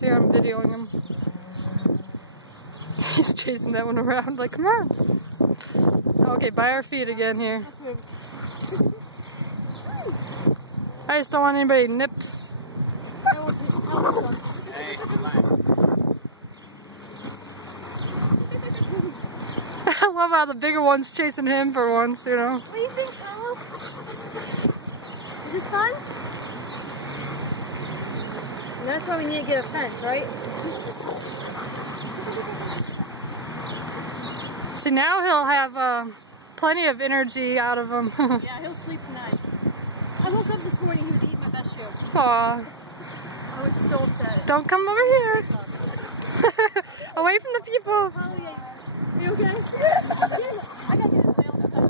Here, I'm videoing him. He's chasing that one around, like, come on. Okay, by our feet again here. I just don't want anybody nipped. I love how the bigger one's chasing him for once, you know. What do you think, Carlo? Is this fun? And that's why we need to get a fence, right? See, now he'll have plenty of energy out of him. Yeah, he'll sleep tonight. I woke up this morning, he was eating my best shoe. Aw. I was so upset. Don't come over here. Away from the people. Are you okay? I gotta get his nails cut.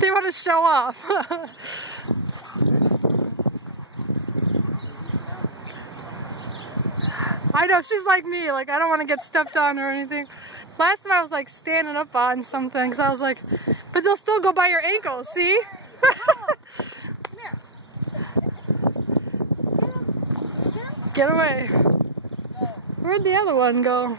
They want to show off. I know, she's like me, like I don't want to get stepped on or anything. Last time I was like standing up on something because I was like, but they'll still go by your ankles, see? Get away. Where'd the other one go?